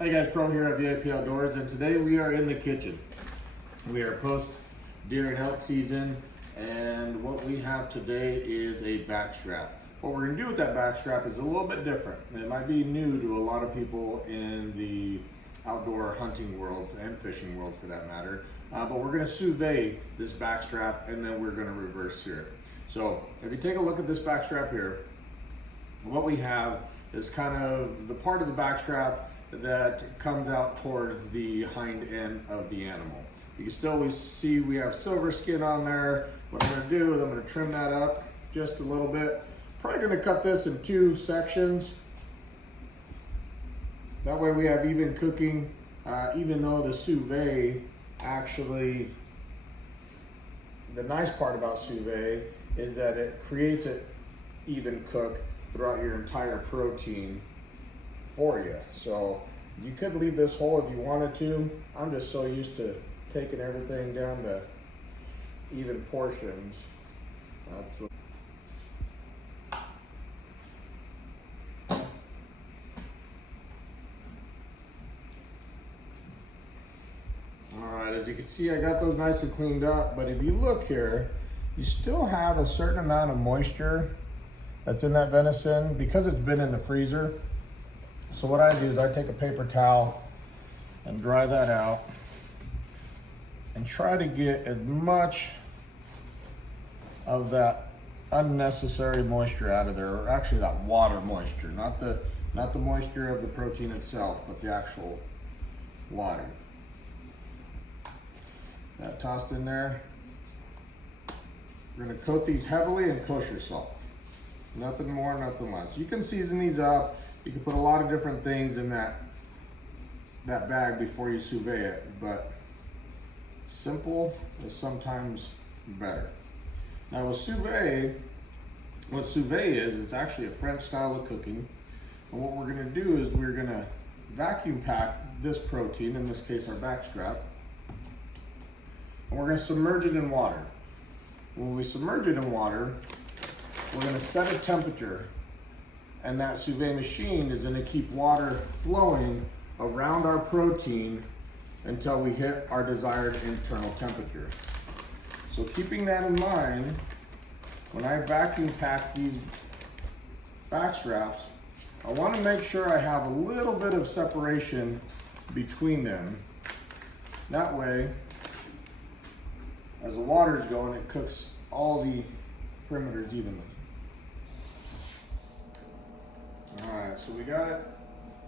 Hey guys, Pro here at VIP Outdoors, and today we are in the kitchen. We are post deer and elk season, and what we have today is a back strap. What we're going to do with that back strap is a little bit different. It might be new to a lot of people in the outdoor hunting world and fishing world for that matter, but we're going to sous vide this back strap and then we're going to reverse sear it. So if you take a look at this back strap here, what we have is kind of the part of the back strap that comes out towards the hind end of the animal. You can still see we have silver skin on there. What I'm going to do is I'm going to trim that up just a little bit. Probably going to cut this in 2 sections. That way we have even cooking, even though the sous vide actually, the nice part about sous vide is that it creates an even cook throughout your entire protein for you. So you could leave this whole if you wanted to. I'm just so used to taking everything down to even portions. Alright, as you can see, I got those nice and cleaned up, but if you look here, you still have a certain amount of moisture that's in that venison because it's been in the freezer. So what I do is I take a paper towel and dry that out and try to get as much of that unnecessary moisture out of there, or actually that water moisture, not the moisture of the protein itself, but the actual water. That tossed in there. We're gonna coat these heavily in kosher salt. Nothing more, nothing less. You can season these up. You can put a lot of different things in that bag before you sous vide it, but simple is sometimes better. Now with sous vide, what sous vide is, it's actually a French style of cooking. And what we're gonna do is we're gonna vacuum pack this protein, in this case our back strap, and we're gonna submerge it in water. When we submerge it in water, we're gonna set a temperature, and that sous vide machine is gonna keep water flowing around our protein until we hit our desired internal temperature. So keeping that in mind, when I vacuum pack these back straps, I wanna make sure I have a little bit of separation between them. That way, as the water's going, it cooks all the perimeters evenly. Alright, so we got it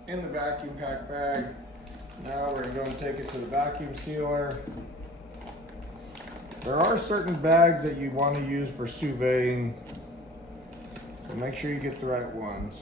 in the vacuum pack bag. Now we're going to take it to the vacuum sealer. There are certain bags that you want to use for sous viding, so make sure you get the right ones.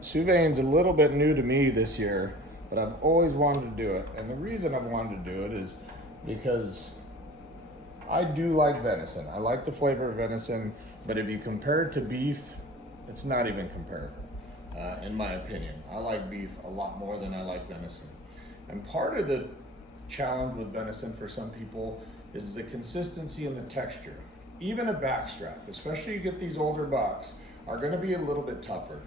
Sous viding's a little bit new to me this year, but I've always wanted to do it. And the reason I've wanted to do it is because I do like venison. I like the flavor of venison, but if you compare it to beef, it's not even comparable, in my opinion. I like beef a lot more than I like venison. And part of the challenge with venison for some people is the consistency and the texture. Even a back strap, especially you get these older bucks, are gonna be a little bit tougher.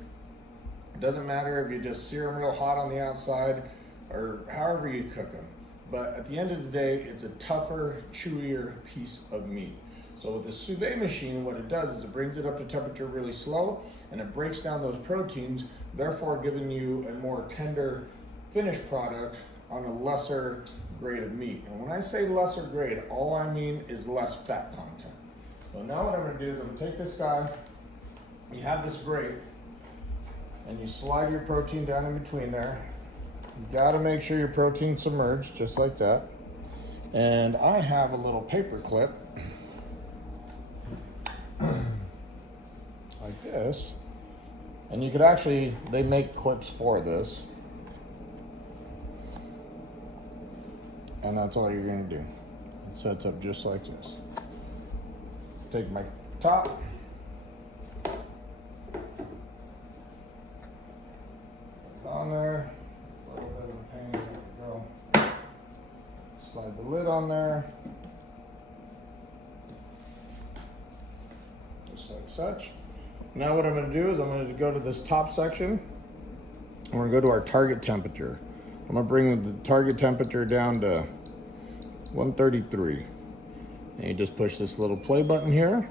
It doesn't matter if you just sear them real hot on the outside or however you cook them. But at the end of the day, it's a tougher, chewier piece of meat. So with the sous vide machine, what it does is it brings it up to temperature really slow and it breaks down those proteins, therefore giving you a more tender finished product on a lesser grade of meat. And when I say lesser grade, all I mean is less fat content. So now what I'm gonna do is I'm gonna take this guy, you have this grate, and you slide your protein down in between there. You gotta make sure your protein's submerged, just like that. And I have a little paper clip, like this. And you could actually, they make clips for this. and that's all you're gonna do. It sets up just like this. Take my top, on there, a little bit of a pain, there we go. Slide the lid on there, just like such. Now what I'm gonna do is I'm gonna go to this top section, and we're gonna go to our target temperature. I'm gonna bring the target temperature down to 133. And you just push this little play button here.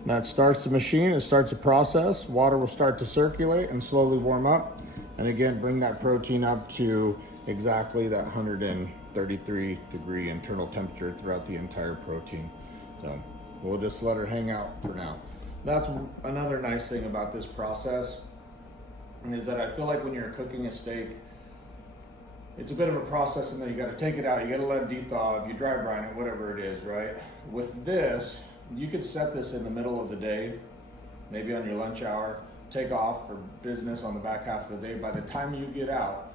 And that starts the machine, it starts a process. Water will start to circulate and slowly warm up. And again, bring that protein up to exactly that 133 degree internal temperature throughout the entire protein. So we'll just let her hang out for now. That's another nice thing about this process, is that I feel like when you're cooking a steak, it's a bit of a process, and then you got to take it out, you got to let it de-thaw, if you dry brine it, whatever it is, right? With this, you could set this in the middle of the day, maybe on your lunch hour, take off for business on the back half of the day. By the time you get out,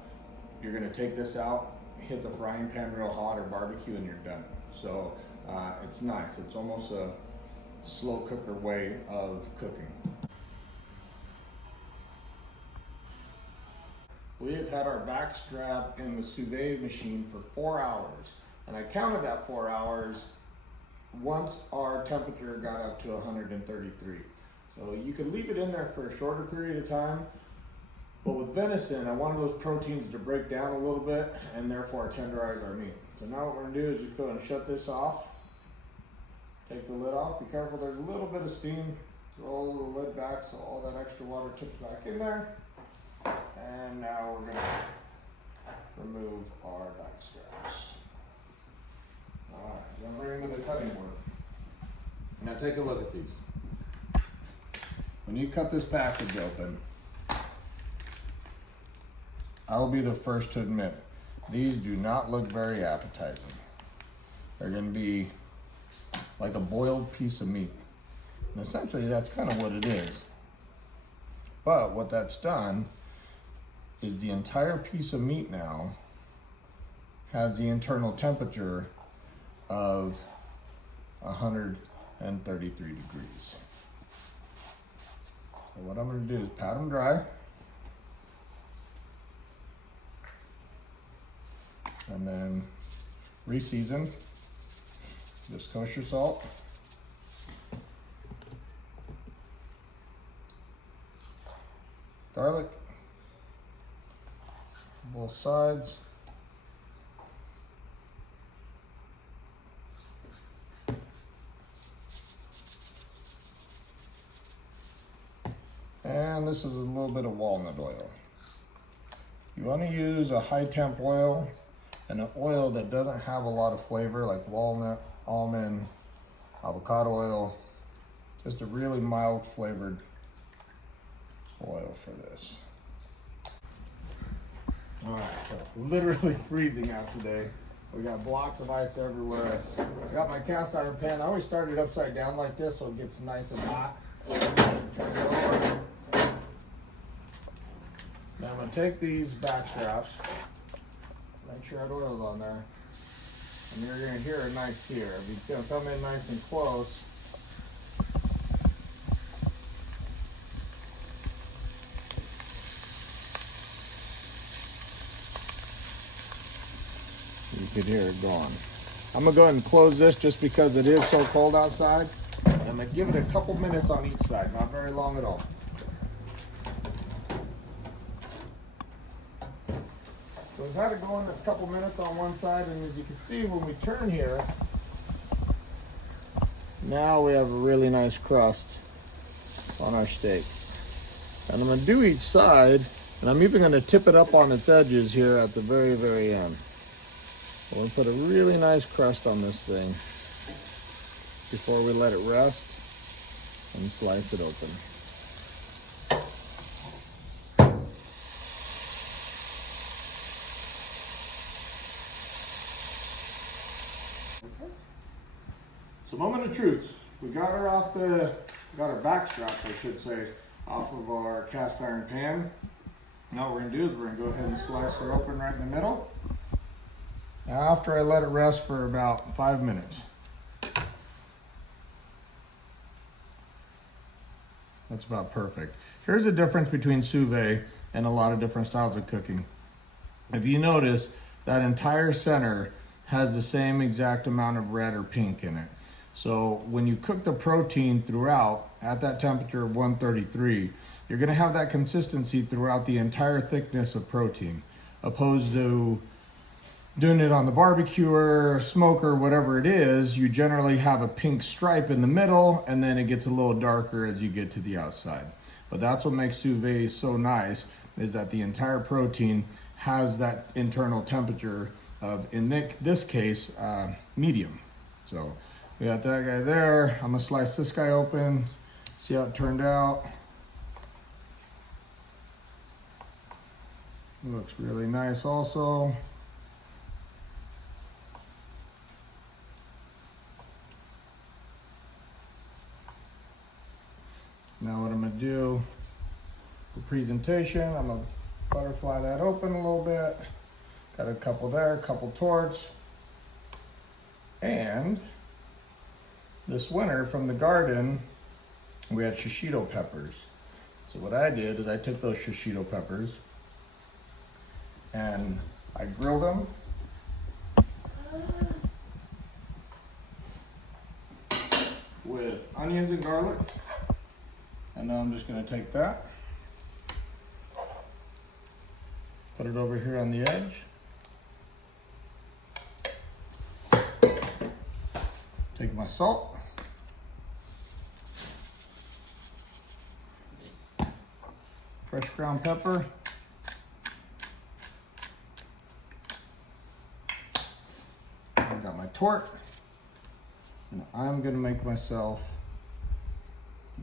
you're going to take this out, hit the frying pan real hot or barbecue, and you're done. So it's nice. It's almost a slow cooker way of cooking. We have had our back strap in the sous vide machine for 4 hours, and I counted that 4 hours once our temperature got up to 133. So you could leave it in there for a shorter period of time, but with venison, I wanted those proteins to break down a little bit and therefore tenderize our meat. So now what we're gonna do is just go ahead and shut this off. Take the lid off, be careful, there's a little bit of steam. Roll the lid back so all that extra water tips back in there. And now we're gonna remove our back straps. All right, then we're into the cutting board. Now take a look at these. When you cut this package open, I'll be the first to admit, these do not look very appetizing. They're gonna be like a boiled piece of meat. And essentially that's kind of what it is. But what that's done is the entire piece of meat now has the internal temperature of 133 degrees. So what I'm going to do is pat them dry, and then re-season, just kosher salt, garlic, both sides, and this is a little bit of walnut oil. You want to use a high temp oil, and an oil that doesn't have a lot of flavor, like walnut, almond, avocado oil, just a really mild flavored oil for this. All right, so literally freezing out today. We got blocks of ice everywhere. I got my cast iron pan. I always start it upside down like this so it gets nice and hot. Turn it over. Now I'm gonna take these back straps, make sure that oil's on there, and you're gonna hear a nice sear. If it's gonna come in nice and close, you could hear it going. I'm gonna go ahead and close this just because it is so cold outside. And I'm gonna give it a couple minutes on each side, not very long at all. So we've had it going a couple minutes on one side, and as you can see when we turn here, now we have a really nice crust on our steak. And I'm gonna do each side, and I'm even gonna tip it up on its edges here at the very, very end. We'll put a really nice crust on this thing before we let it rest and slice it open. Okay. So moment of truth. We got her off got our back straps, I should say, off of our cast iron pan. Now what we're gonna do is we're gonna go ahead and slice her open right in the middle. after I let it rest for about 5 minutes. That's about perfect. Here's the difference between sous vide and a lot of different styles of cooking. If you notice, that entire center has the same exact amount of red or pink in it. So when you cook the protein throughout at that temperature of 133, you're gonna have that consistency throughout the entire thickness of protein, opposed to doing it on the barbecue or smoker, whatever it is. You generally have a pink stripe in the middle, and then it gets a little darker as you get to the outside. But that's what makes sous vide so nice, is that the entire protein has that internal temperature of, in this case, medium. So we got that guy there. I'm gonna slice this guy open, see how it turned out. It looks really nice also. Now what I'm gonna do for presentation, I'm gonna butterfly that open a little bit. Got a couple there, a couple torch. And this winter from the garden, we had shishito peppers. So what I did is I took those shishito peppers and I grilled them. With onions and garlic. And now I'm just gonna take that, put it over here on the edge. Take my salt. Fresh ground pepper. I got my torque. And I'm gonna make myself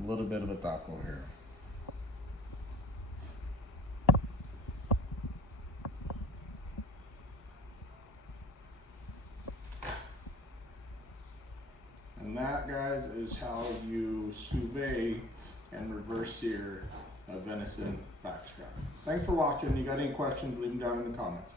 a little bit of a taco here. And that, guys, is how you sous vide and reverse sear a venison backstrap. Thanks for watching. You got any questions, leave them down in the comments.